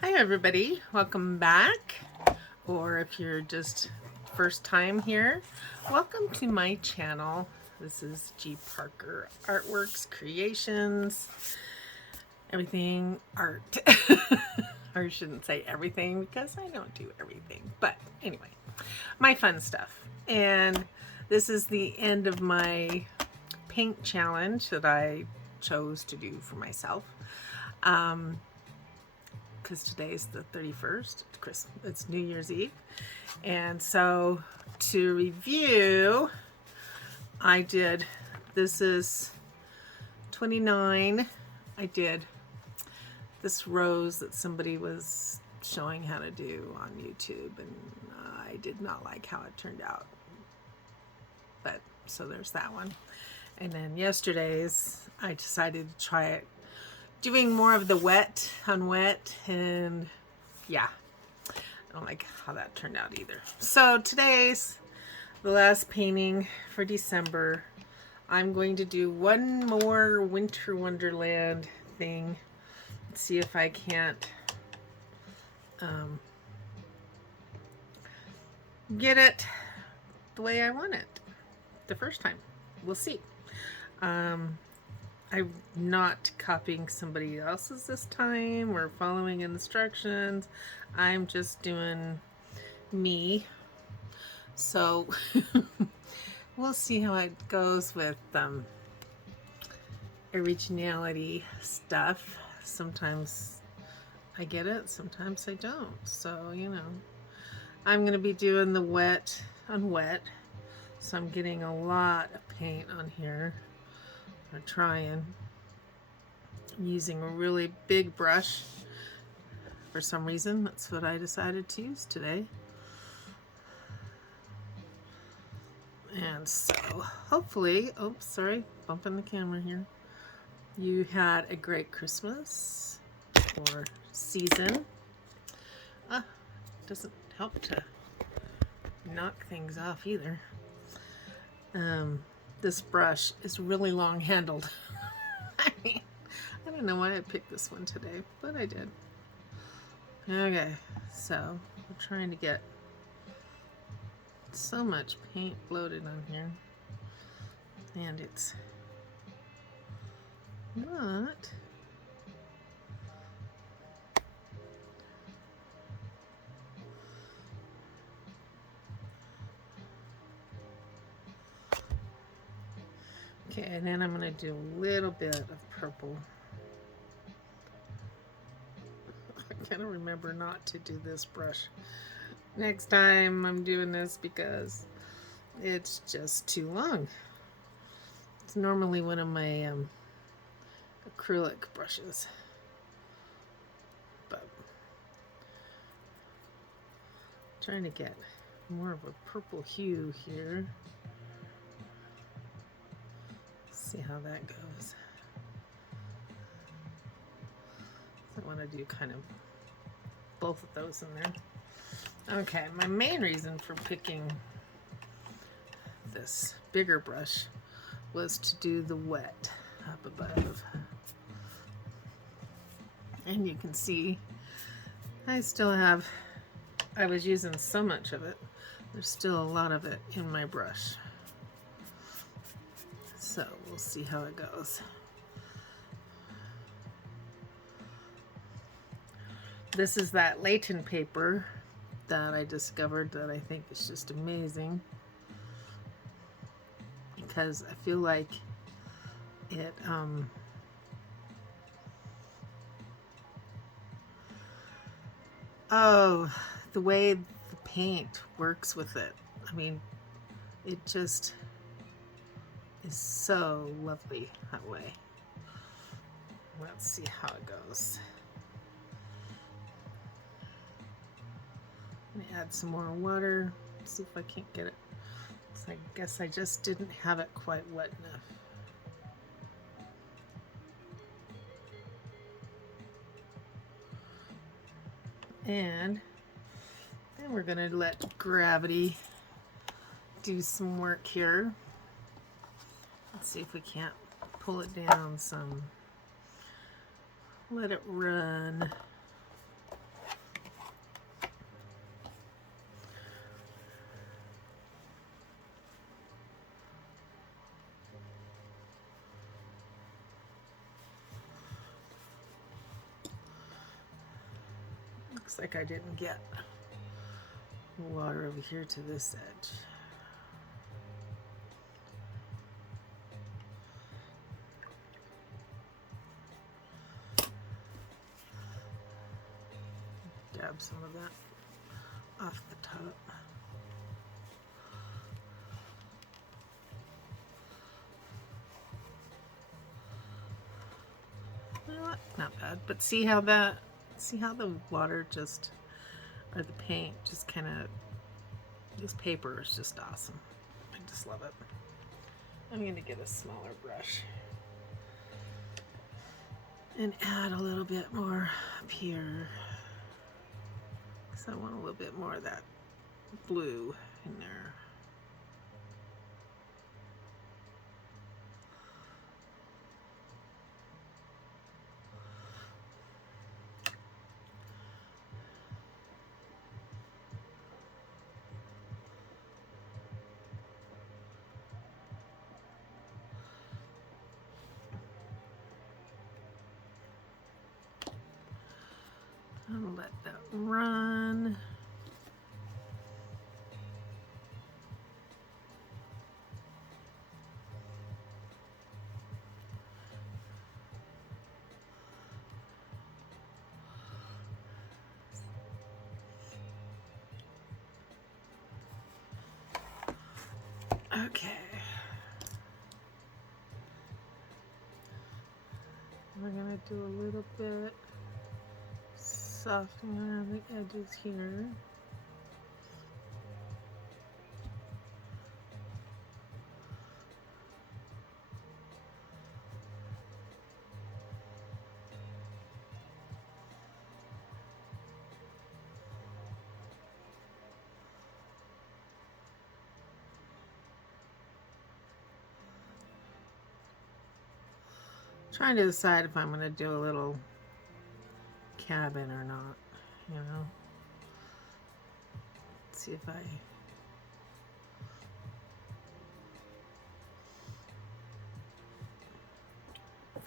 Hi everybody, welcome back. Or if you're just first time here, welcome to my channel. This is G Parker Artworks Creations. Everything art. Or I shouldn't say everything because I don't do everything. But anyway, my fun stuff. And this is the end of my paint challenge that I chose to do for myself. Because today's the 31st, it's New Year's Eve. And so to review, this is 29. I did this rose that somebody was showing how to do on YouTube, and I did not like how it turned out. But so there's that one. And then yesterday's, I decided to try it doing more of the wet on wet, and yeah, I don't like how that turned out either. So today's the last painting for December. I'm going to do one more Winter Wonderland thing. Let's see if I can't get it the way I want it the first time. We'll see. I'm not copying somebody else's this time or following instructions. I'm just doing me. So we'll see how it goes with originality stuff. Sometimes I get it, sometimes I don't. So, you know, I'm going to be doing the wet on wet. So I'm getting a lot of paint on here. I'm trying. I'm using a really big brush for some reason. That's what I decided to use today. And so hopefully, oops, sorry, bumping the camera here. You had a great Christmas or season. Doesn't help to knock things off either. This brush is really long handled. I mean, I don't know why I picked this one today, but I did. Okay, so I'm trying to get so much paint bloated on here, and it's not. Okay, and then I'm going to do a little bit of purple. I gotta remember not to do this brush next time I'm doing this because it's just too long. It's normally one of my acrylic brushes, but I'm trying to get more of a purple hue here. See how that goes. I want to do kind of both of those in there. Okay, my main reason for picking this bigger brush was to do the wet up above. And you can see I was using so much of it. There's still a lot of it in my brush. So we'll see how it goes. This is that Layton paper that I discovered that I think is just amazing, because I feel like it the way the paint works with it, I mean, it just is so lovely that way. Let's see how it goes. Let me add some more water. See if I can't get it. So I guess I just didn't have it quite wet enough. And then we're gonna let gravity do some work here. Let's see if we can't pull it down some. Let it run. Looks like I didn't get water over here to this edge. Dab some of that off the top. Not bad, but see how the water just, or the paint just kind of, this paper is just awesome. I just love it. I'm gonna get a smaller brush and add a little bit more up here, because I want a little bit more of that blue in there. I'll let that run. Okay. We're gonna do a little bit softening around the edges here. Trying to decide if I'm going to do a little cabin or not, you know. Let's see if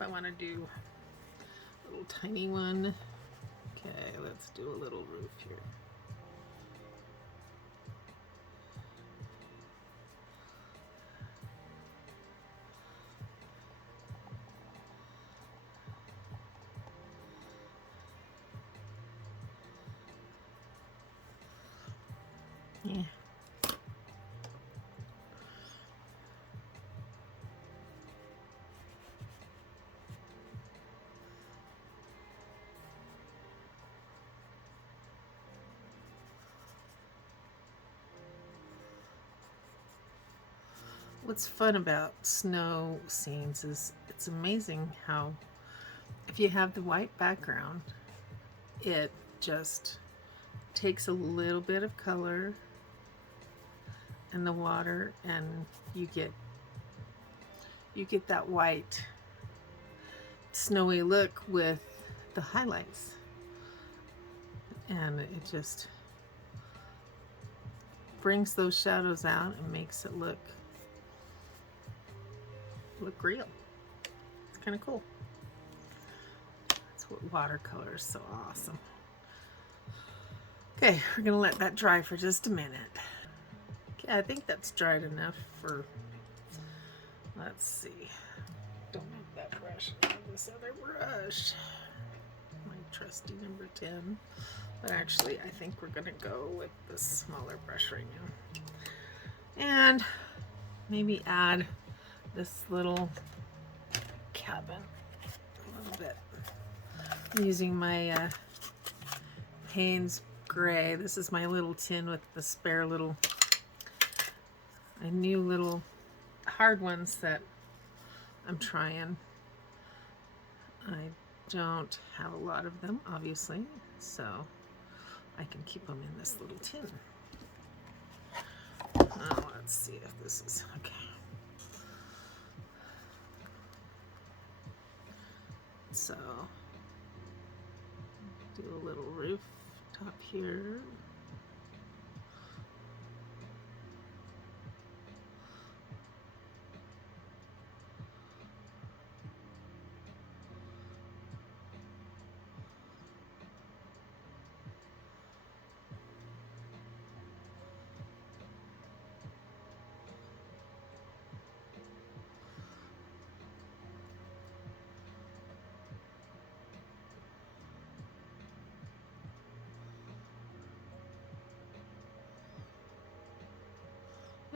I want to do a little tiny one. Okay, let's do a little roof here. Yeah. What's fun about snow scenes is it's amazing how if you have the white background, it just takes a little bit of color in the water and you get that white snowy look with the highlights, and it just brings those shadows out and makes it look real. It's kind of cool. That's what watercolor is so awesome. Okay, we're gonna let that dry for just a minute. Okay, I think that's dried enough for, let's see. Don't make that brush, I have this other brush. My trusty number 10. But actually, I think we're gonna go with the smaller brush right now. And maybe add this little cabin a little bit. I'm using my Payne's Gray. This is my little tin with the spare little, new little hard ones that I'm trying. I don't have a lot of them, obviously, so I can keep them in this little tin. Oh, let's see if this is okay. So, do a little roof top here.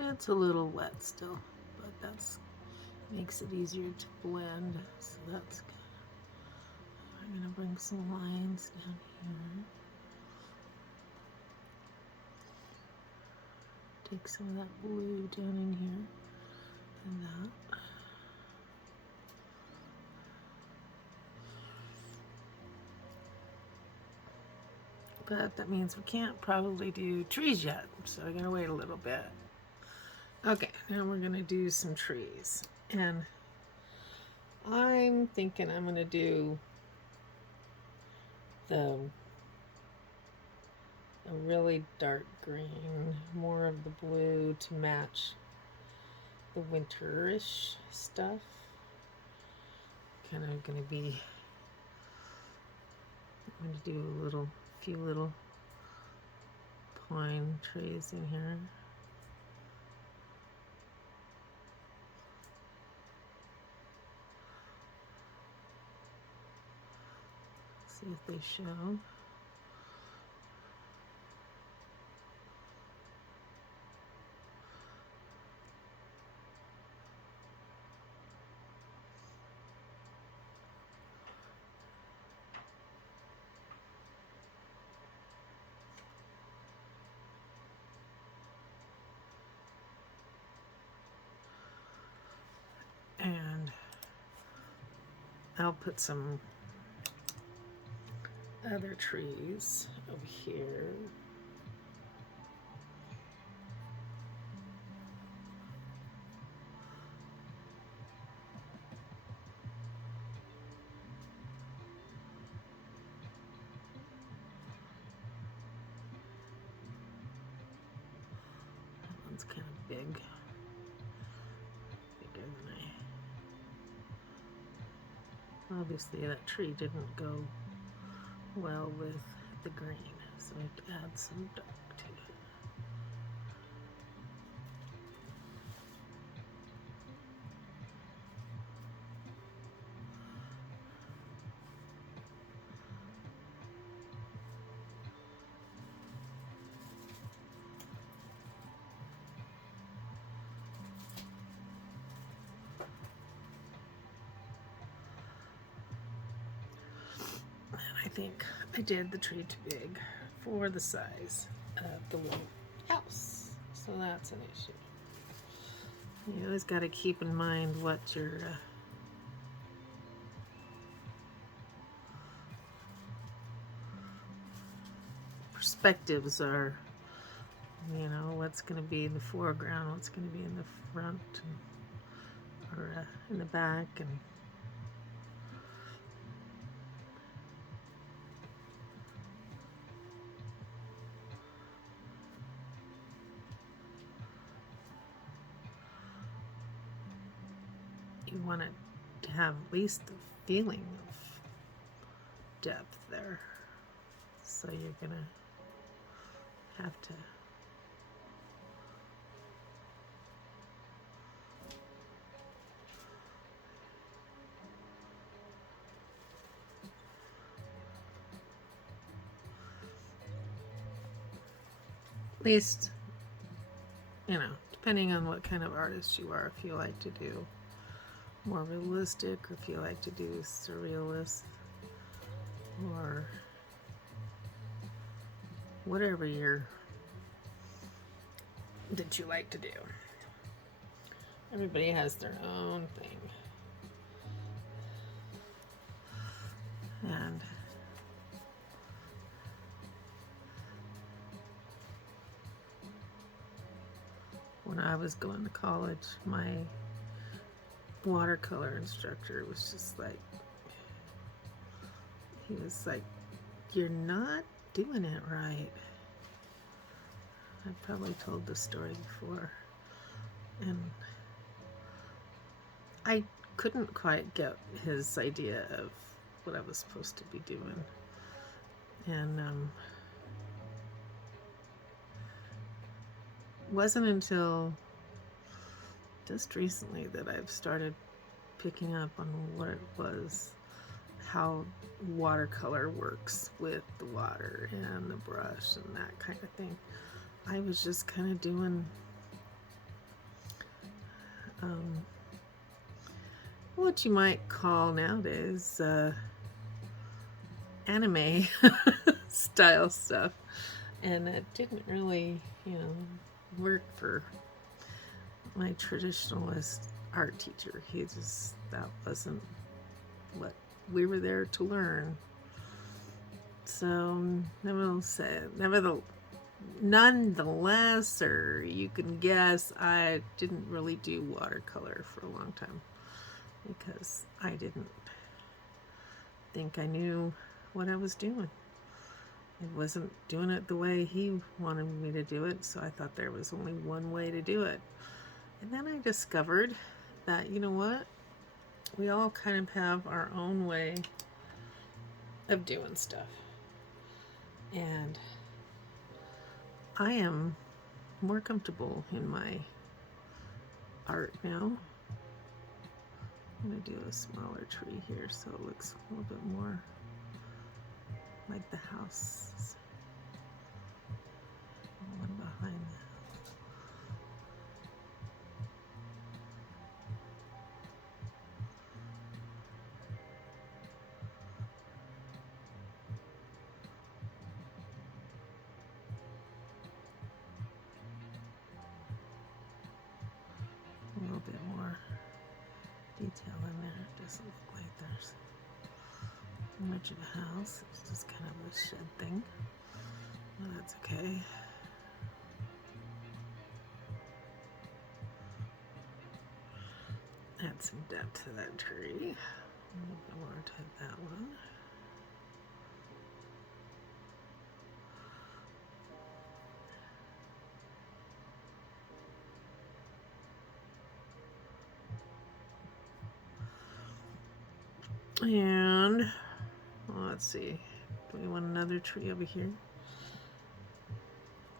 It's a little wet still, but that's makes it easier to blend, so that's good. I'm gonna bring some lines down here. Take some of that blue down in here and that. But that means we can't probably do trees yet, so we're gonna wait a little bit. Okay, now we're gonna do some trees. And I'm thinking I'm gonna do a really dark green, more of the blue to match the winterish stuff. Kind of gonna be, I'm gonna do a few little pine trees in here. See if they show. And I'll put some other trees over here. That one's kind of big. Bigger than obviously that tree didn't go well with the green, so I have to add some dark to it. I think I did the tree too big for the size of the little house, so that's an issue. You always got to keep in mind what your perspectives are. You know, what's going to be in the foreground, what's going to be in the front, or in the back, and you want it to have at least the feeling of depth there. So you're gonna have to at least, you know, depending on what kind of artist you are, if you like to do more realistic, or if you like to do surrealist, or whatever that you like to do. Everybody has their own thing. And when I was going to college, my watercolor instructor was just like, he was like, "You're not doing it right." I've probably told this story before, and I couldn't quite get his idea of what I was supposed to be doing. And wasn't until just recently that I've started picking up on what it was, how watercolor works with the water and the brush and that kind of thing. I was just kind of doing what you might call nowadays anime style stuff. And it didn't really, work for my traditionalist art teacher. That wasn't what we were there to learn. So, nonetheless, or you can guess, I didn't really do watercolor for a long time because I didn't think I knew what I was doing. I wasn't doing it the way he wanted me to do it, so I thought there was only one way to do it. And then I discovered that, you know what? We all kind of have our own way of doing stuff. And I am more comfortable in my art now. I'm going to do a smaller tree here so it looks a little bit more like the house. One behind that. A little bit more detail in there. It doesn't look like there's much of a house. It's just kind of a shed thing. Well, that's okay. Add some depth to that tree. A little bit more to that one. And let's see, do we want another tree over here?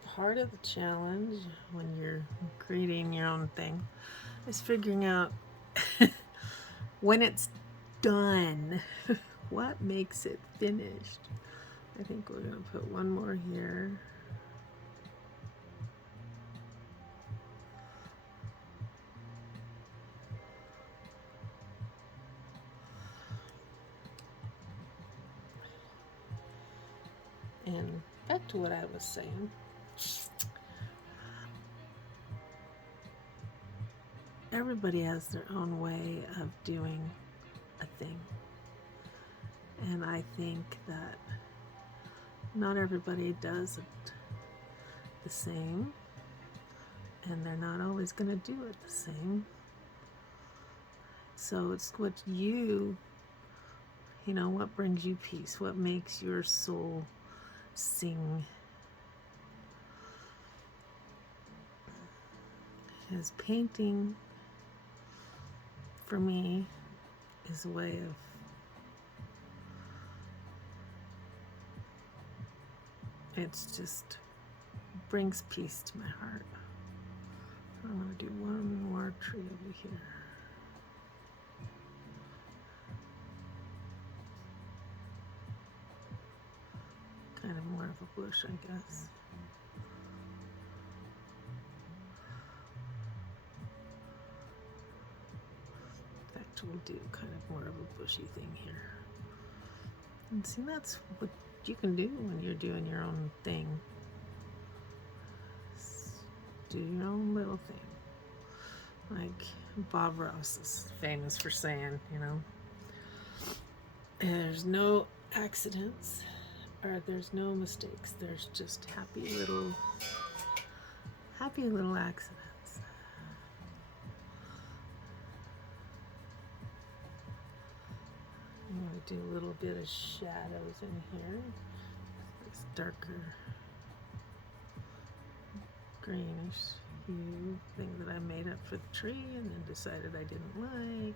Part of the challenge when you're creating your own thing is figuring out when it's done, what makes it finished. I think we're going to put one more here. And back to what I was saying. Everybody has their own way of doing a thing. And I think that not everybody does it the same. And they're not always going to do it the same. So it's what what brings you peace, what makes your soul sing. As painting, for me, is a way of it's just brings peace to my heart. I'm going to do one more tree over here. Kind of more of a bush, I guess. In fact, we'll do kind of more of a bushy thing here. And see, that's what you can do when you're doing your own thing. Do your own little thing. Like Bob Ross is famous for saying, there's no accidents. Or there's no mistakes. There's just happy little accidents. I'm going to do a little bit of shadows in here. This darker greenish hue thing that I made up for the tree and then decided I didn't like.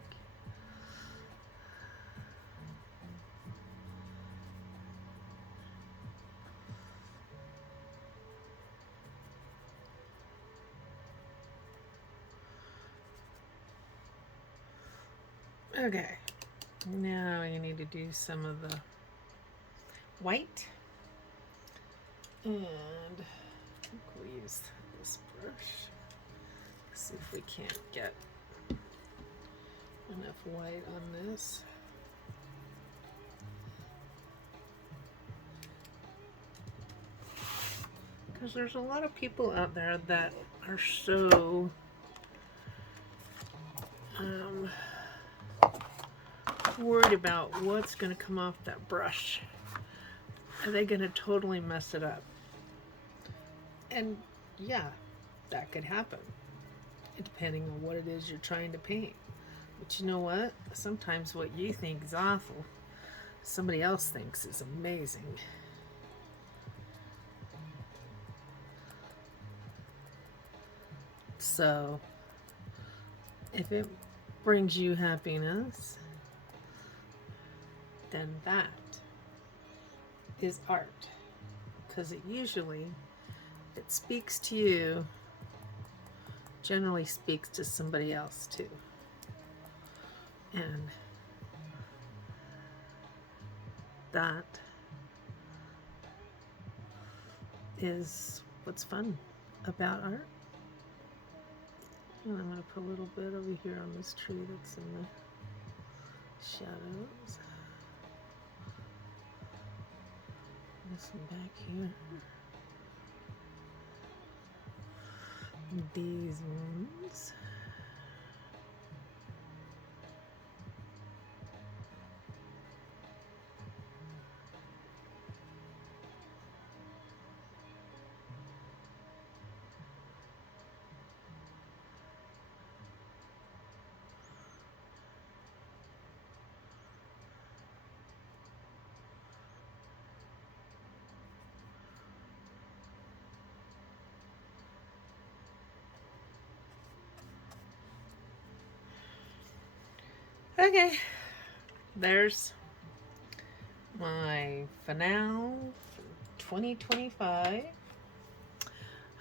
Okay, now you need to do some of the white, and we'll use this brush. See if we can't get enough white on this. Because there's a lot of people out there that are so worried about what's going to come off that brush. Are they going to totally mess it up? And yeah, that could happen, depending on what it is you're trying to paint. But you know what? Sometimes what you think is awful, somebody else thinks is amazing. So, if it brings you happiness, then that is art. Because it speaks to you, generally speaks to somebody else too. And that is what's fun about art. And I'm going to put a little bit over here on this tree that's in the shadows. This one back here. These ones. Okay, there's my finale for 2025.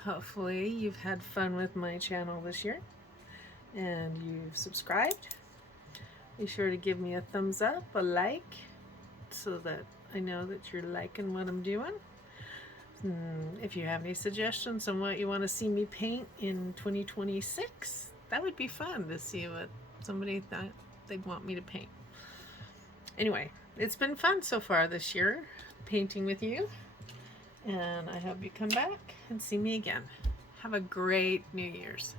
Hopefully you've had fun with my channel this year and you've subscribed. Be sure to give me a thumbs up, a like, so that I know that you're liking what I'm doing. If you have any suggestions on what you want to see me paint in 2026, that would be fun to see what somebody thought they'd want me to paint. Anyway, it's been fun so far this year painting with you, and I hope you come back and see me again. Have a great New Year's.